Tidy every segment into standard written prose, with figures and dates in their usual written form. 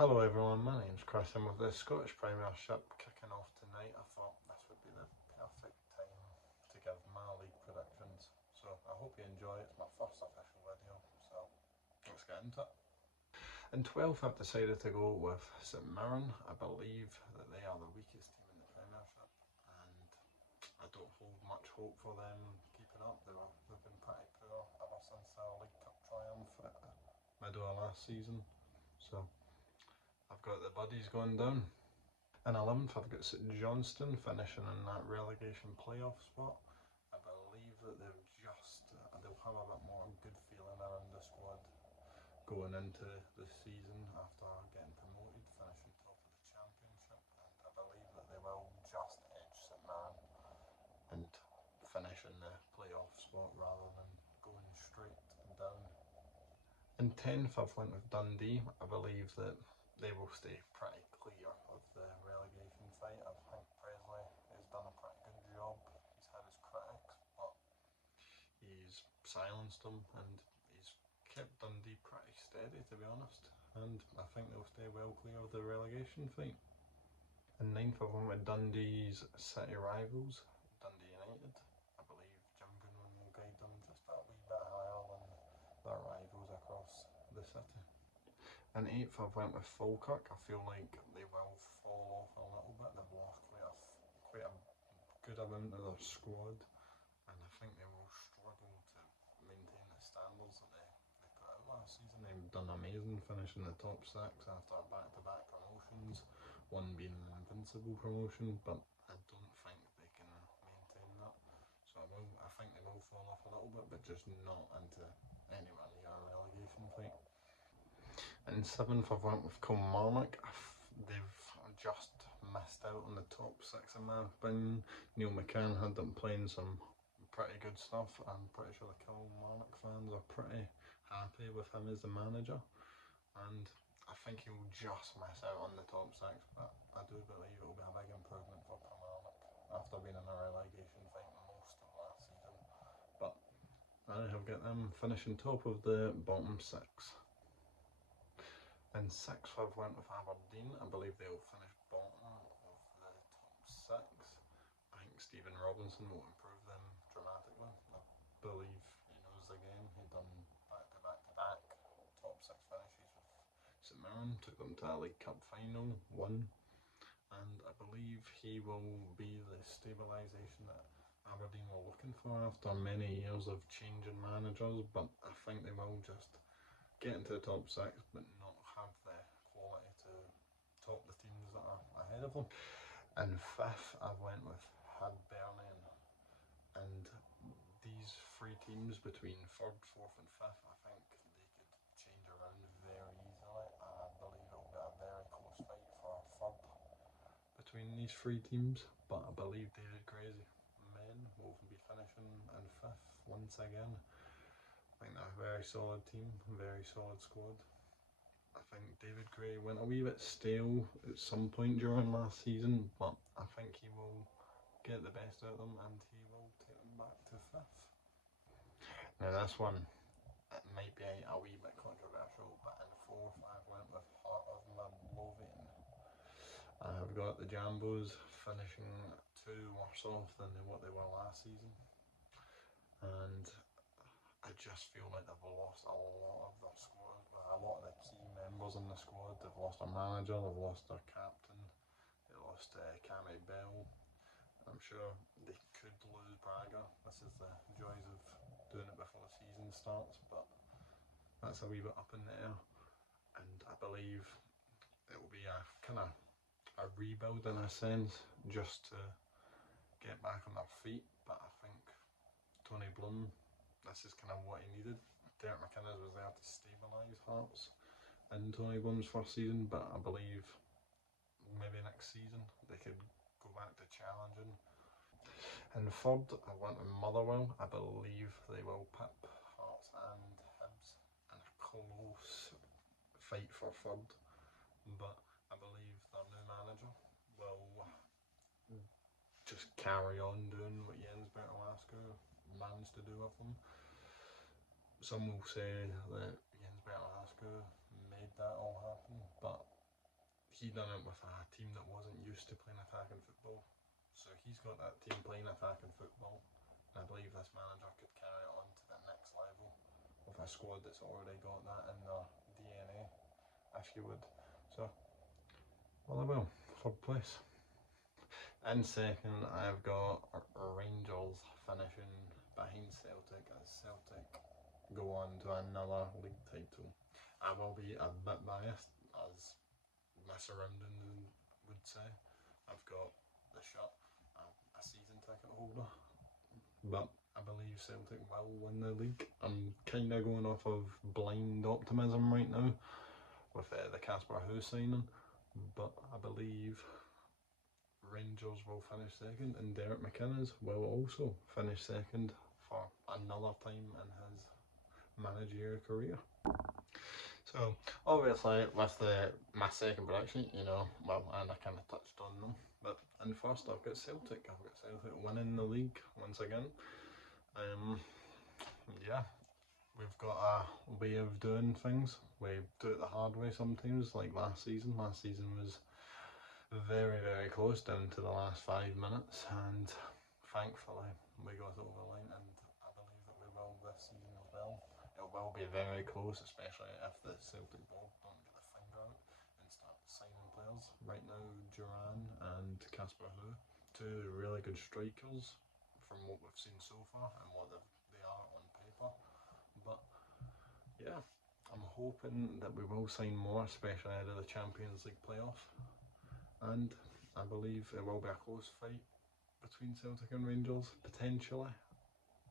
Hello everyone, my name's Chris and with the Scottish Premiership kicking off tonight, I thought this would be the perfect time to give my league predictions. So I hope you enjoy it. It's my first official video, so let's get into it. In 12th I've decided to go with St Mirren. I believe that they are the weakest team in the Premiership and I don't hold much hope for them keeping up. They were looking pretty poor ever since their League Cup triumph at the middle of last season. So I've got the Buddies going down. In 11th, I've got St Johnstone finishing in that relegation playoff spot. I believe that they'll have a bit more good feeling around the squad going into the season after getting promoted, finishing top of the Championship, and I believe that they will just edge St Mirren and finish in the playoff spot rather than going straight down. In 10th, I've went with Dundee. I believe that they will stay pretty clear of the relegation fight. I think Presley has done a pretty good job. He's had his critics, but he's silenced them and he's kept Dundee pretty steady, to be honest. And I think they'll stay well clear of the relegation fight. In 9th, I've went with Dundee's city rivals, Dundee United. I believe Jim Goodwin will guide them just a wee bit higher than their rivals across the city. In 8th, I've went with Falkirk. I feel like they will fall off a little bit. They've lost quite a good amount of their squad, and I think they will struggle to maintain the standards that they put out last season. They've done amazing, finishing the top 6 after back-to-back promotions, one being an invincible promotion, but I don't think they can maintain that. So I think they will fall off a little bit, but just not into anywhere near a relegation fight. In 7th, I've went with Kilmarnock. They've just missed out on the top 6 in my opinion. Neil McCann had them playing some pretty good stuff. I'm pretty sure the Kilmarnock fans are pretty happy with him as the manager, and I think he'll just miss out on the top 6, but I do believe it will be a big improvement for Kilmarnock after being in a relegation fight most of last season. But I have got them finishing top of the bottom 6. In 6th, I've went with Aberdeen. I believe they will finish bottom of the top 6. I think Stephen Robinson will improve them dramatically. I believe he knows the game. He'd done back-to-back top 6 finishes with St Mirren, took them to a League Cup final, won, and I believe he will be the stabilisation that Aberdeen were looking for after many years of changing managers, but I think they will just get into the top 6 but not have the quality to top the teams that are ahead of them. In 5th, I went with Hibernian, and these 3 teams between 3rd, 4th and 5th, I think they could change around very easily. I believe it will be a very close fight for 3rd between these 3 teams, but I believe David Gray's men will be finishing in 5th once again. I think they're a very solid team, very solid squad. I think David Gray went a wee bit stale at some point during last season, but I think he will get the best out of them and he will take them back to 5th. Now this one, it might be a wee bit controversial, but in 4th I went with Heart of Midlothian. I've got the Jambos finishing 2 worse off than what they were last season, and I just feel like they've lost a lot of their squad, a lot of the key members in the squad. They've lost their manager, they've lost their captain, they lost Cammy Bell. I'm sure they could lose Braga. This is the joys of doing it before the season starts, but that's a wee bit up in the air, and I believe it will be a kind of a rebuild in a sense, just to get back on their feet. But I think Tony Bloom, this is kind of what he needed. Derek McInnes was there to stabilise Hearts in Tony Bloom's first season, but I believe maybe next season they could go back to challenging. In 3rd, I went with Motherwell. I believe they will pip Hearts and Hibs in a close fight for 3rd, but I believe their new manager will just carry on doing what Jens Bertolaska managed to do with them. Some will say that Jens Bertolaska made that all happen, but he done it with a team that wasn't used to playing attacking football. So he's got that team playing attacking football. And I believe this manager could carry it on to the next level with a squad that's already got that in their DNA, if you would. So, well, I will. Third place. In second, I've got Rangers finishing behind Celtic as Celtic go on to another league title. I will be a bit biased, as my surroundings would say. I've got the shirt, I'm a season ticket holder, but I believe Celtic will win the league. I'm kind of going off of blind optimism right now with the Casper Who signing, but I believe Rangers will finish second, and Derek McInnes will also finish second for another time in his managerial career. So obviously with my second prediction, you know, well, and I kind of touched on them, but in first I've got Celtic. I've got Celtic winning the league once again. Yeah, we've got a way of doing things. We do it the hard way sometimes, like last season. Last season was very, very close down to the last 5 minutes, and thankfully we got over the line, and I believe that we will this season as well. It will be very close, especially if the Celtic board don't get the finger out and start signing players. Right now, Duran and Casper Who, two really good strikers from what we've seen so far and what they are on paper. But yeah, I'm hoping that we will sign more, especially out of the Champions League playoff. And I believe it will be a close fight between Celtic and Rangers, potentially.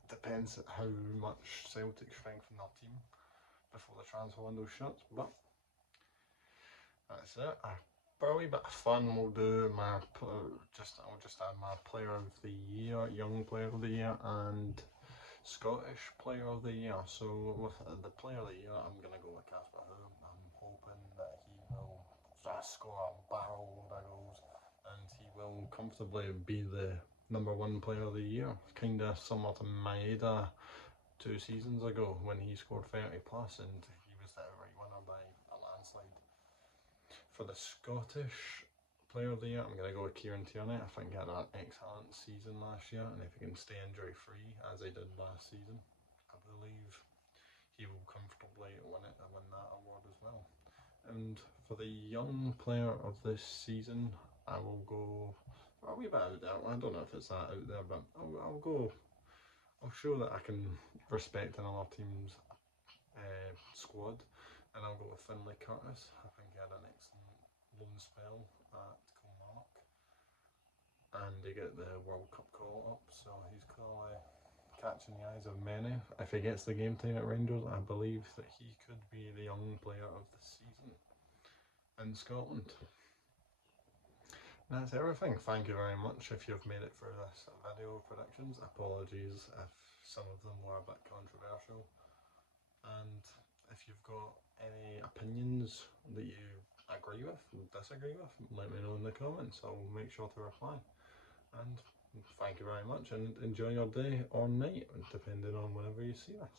Depends how much Celtic strengthen their team before the transfer window shuts, but that's it. For a wee bit of fun, we'll do I'll just add my player of the year, young player of the year, and Scottish player of the year. So with the player of the year, I'm going to go with Casper Who. I'm hoping that he will score a barrel load of goals, and he will comfortably be the #1 player of the year. Kind of similar to Maeda 2 seasons ago when he scored 30 plus, and he was the outright winner by a landslide. For the Scottish player of the year, I'm going to go with Kieran Tierney. I think he had an excellent season last year, and if he can stay injury free as he did last season, I believe he will comfortably win that award as well. And for the young player of this season, I will go a wee bit out there. I don't know if it's that out there, but I'll show that I can respect another team's squad, and I'll go with Finlay Curtis. I think he had an excellent loan spell at Kilmarnock, and he got the World Cup call up, so he's clearly catching the eyes of many. If he gets the game time at Rangers, I believe that he could be the young player of the season in Scotland. That's everything. Thank you very much if you've made it through this video predictions. Apologies if some of them were a bit controversial, and if you've got any opinions that you agree with, disagree with, let me know in the comments. I'll make sure to reply. And thank you very much, and enjoy your day or night, depending on whenever you see this.